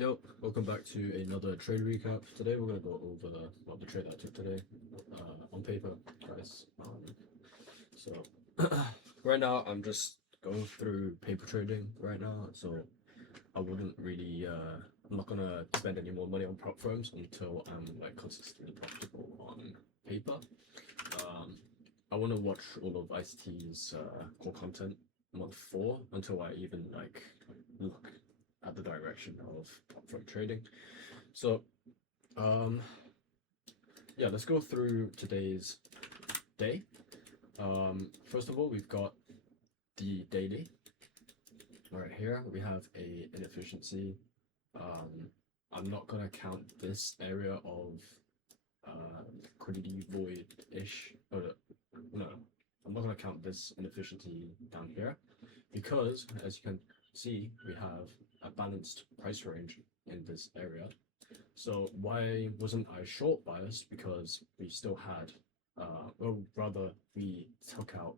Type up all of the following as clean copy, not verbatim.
Yo, welcome back to another trade recap. Today we're gonna go over the trade I took today on paper price. So right now I'm just going through paper trading right now. So I wouldn't really I'm not gonna spend any more money on prop firms until I'm like consistently profitable on paper. I want to watch all of ICT's core content month 4 until I even like look at the direction of prop firm trading. So yeah, let's go through today's day. First of all, we've got the daily. Right here, we have a inefficiency. I'm not gonna count this area of liquidity void-ish. Oh, no, I'm not gonna count this inefficiency down here because, as you can see, we have a balanced price range in this area. So why wasn't I short biased? Because we still had, well, rather we took out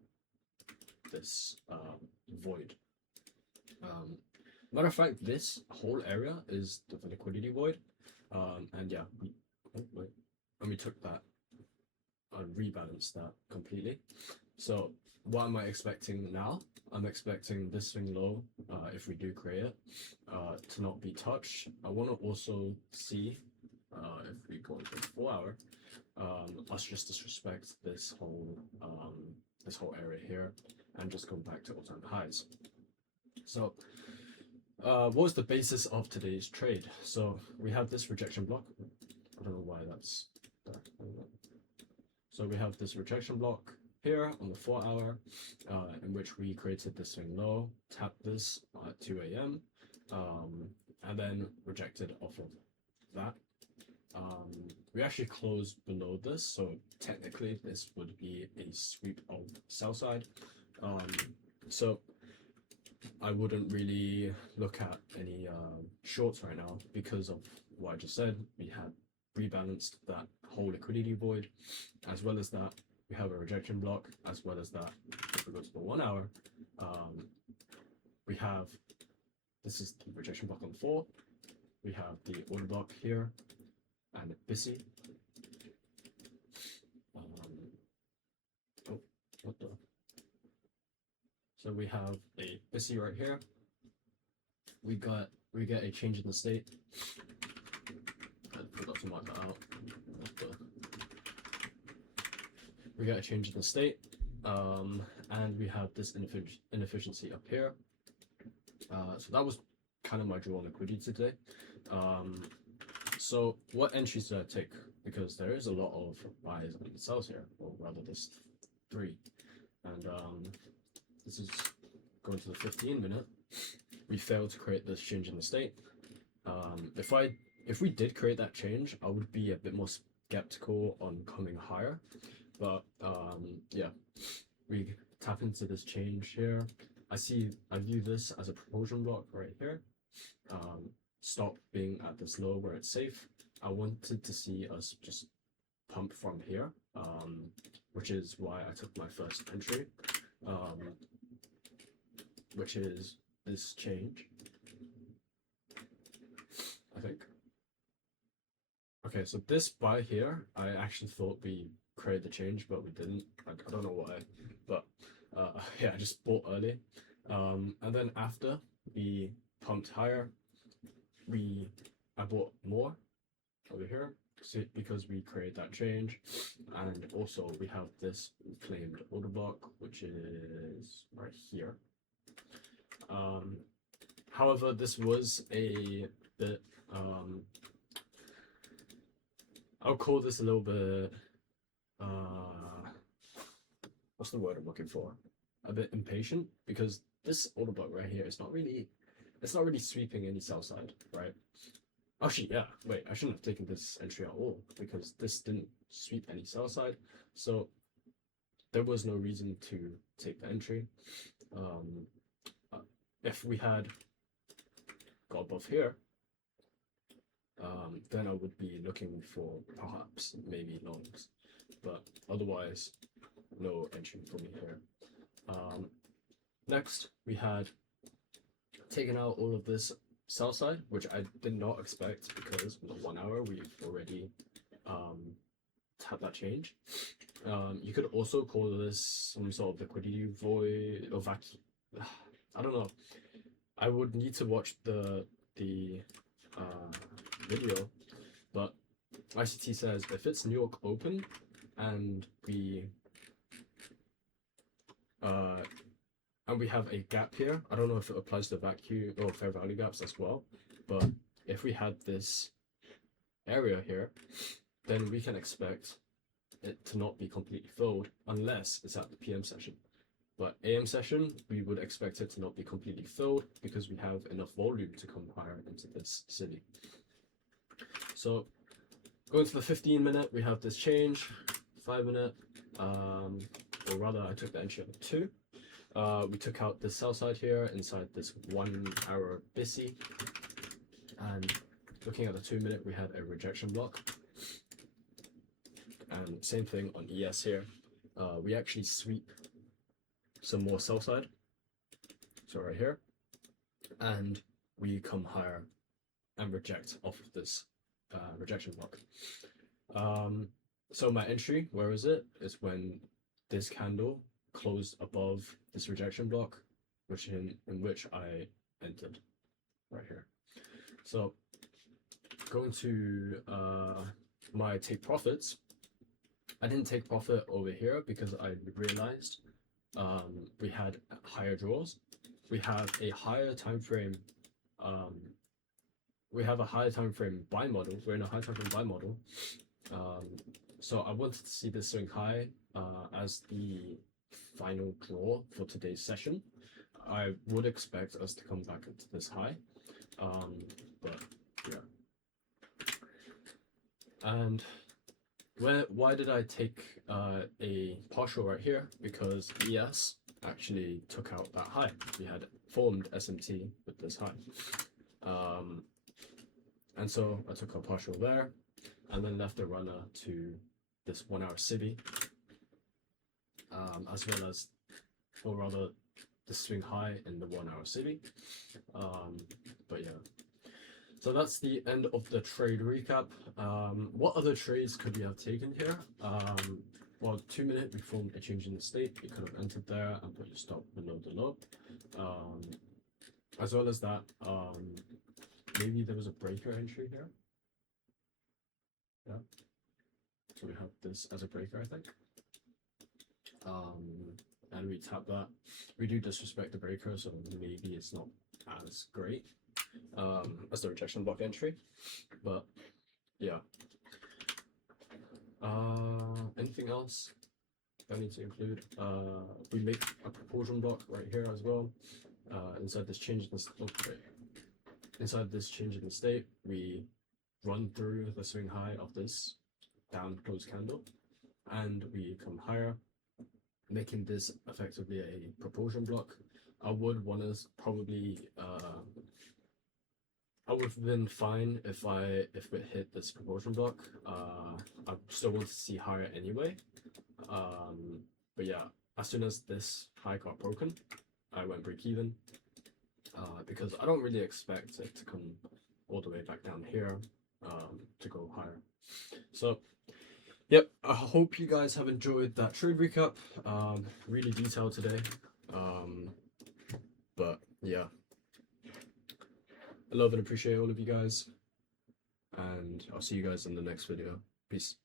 this void. Matter of fact, this whole area is the liquidity void, and yeah, we took that and rebalanced that completely. So what am I expecting now? I'm expecting this swing low, if we do create it, to not be touched. I want to also see if we go into 4 hour, us just disrespect this whole area here and just go back to all-time highs. So what was the basis of today's trade? So we have this rejection block. I don't know why that's there. So we have this rejection block here on the 4 hour, in which we created this swing low, tapped this at 2 a.m., and then rejected off of that. We actually closed below this, so technically this would be a sweep of sell side. So I wouldn't really look at any shorts right now because of what I just said. We had rebalanced that whole liquidity void, as well as that we have a rejection block, as well as that if we go to the 1 hour, we have, this is the rejection block on 4, we have the order block here and busy. Oh, what the? So we have a busy right here. We get a change in the state. I forgot to mark that out. We get a change in the state, and we have this inefficiency up here. So that was kind of my draw on liquidity today. So what entries did I take? Because there is a lot of buys and sells here, or rather there's 3. And this is going to the 15-minute. We failed to create this change in the state. If we did create that change, I would be a bit more skeptical on coming higher. But yeah, we tap into this change here. I view this as a propulsion block right here. Stop being at this low where it's safe. I wanted to see us just pump from here, which is why I took my first entry, which is this change, I think. Okay, so this buy here, I actually thought we created the change, but we didn't. I don't know why, but yeah, I just bought early. And then after we pumped higher, I bought more over here because we created that change, and also we have this claimed order block, which is right here. However, this was a bit, I'll call this a little bit, what's the word I'm looking for? A bit impatient, because this order block right here is not really sweeping any sell side, right? Actually, yeah, wait, I shouldn't have taken this entry at all because this didn't sweep any sell side. So there was no reason to take the entry. If we had got above here, then I would be looking for perhaps maybe longs, but otherwise no entry for me here. Next, we had taken out all of this sell side, which I did not expect because in the 1 hour we've already had that change. You could also call this some sort of liquidity void or vacuum. I don't know. I would need to watch the video, but ICT says if it's New York Open and we have a gap here. I don't know if it applies to vacuum or fair value gaps as well, but if we had this area here, then we can expect it to not be completely filled unless it's at the PM session. But AM session, we would expect it to not be completely filled because we have enough volume to come higher into this city. So going to the 15-minute, we have this change. 5-minute, or rather I took the entry of 2. We took out the sell side here inside this 1 hour BISI, and looking at the 2-minute, we had a rejection block. And same thing on ES here. We actually sweep some more sell side, so right here, and we come higher and reject off of this rejection block. So my entry, where is it? Is when this candle closed above this rejection block, which in which I entered right here. So going to my take profits, I didn't take profit over here because I realized we had higher draws. We have a higher time frame. We have a higher time frame buy model. We're in a high time frame buy model. So I wanted to see this swing high as the final draw for today's session. I would expect us to come back into this high, but yeah. And why did I take a partial right here? Because ES actually took out that high. We had formed SMT with this high. And so I took a partial there and then left the runner to this 1 hour city, as well as, or rather, the swing high in the 1 hour city. But yeah, so that's the end of the trade recap. What other trades could we have taken here? Well, 2-minute, we formed a change in the state. You could have entered there and put your stop below the low. As well as that, maybe there was a breaker entry here. Yeah. So we have this as a breaker, I think. And we tap that. We do disrespect the breaker, so maybe it's not as great as the rejection block entry. But yeah. Anything else I need to include? We make a propulsion block right here as well. Inside this change in the state, we run through the swing high of this down close candle, and we come higher, making this effectively a propulsion block. I would want to probably I would have been fine if it hit this propulsion block. I still want to see higher anyway. But yeah, as soon as this high got broken, I went break even, because I don't really expect it to come all the way back down here to go higher. So yep, I hope you guys have enjoyed that trade recap. Really detailed today. But yeah, I love and appreciate all of you guys, and I'll see you guys in the next video. Peace.